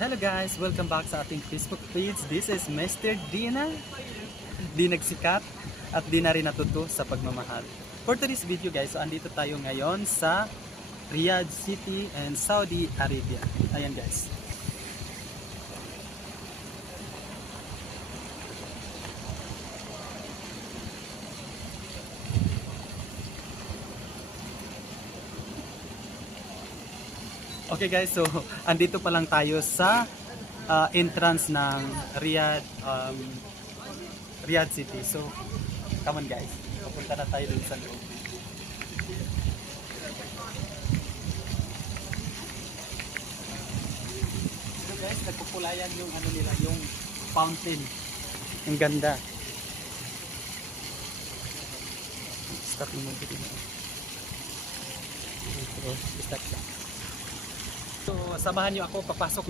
Hello guys! Welcome back sa ating Facebook page. This is Mr. Dina. Di nagsikat at di na rin natuto sa pagmamahal. For today's video guys, so andito tayo ngayon sa Riyadh City and Saudi Arabia. Ayan guys. Okay guys, so andito pa lang tayo sa entrance ng Riyadh City. So, come on guys. Papunta na tayo dun sa loob. So guys, nagpupulayan yung ano nila, yung fountain. Ang ganda. Stop mo dito. Stop. So, samahan niyo ako, papasok na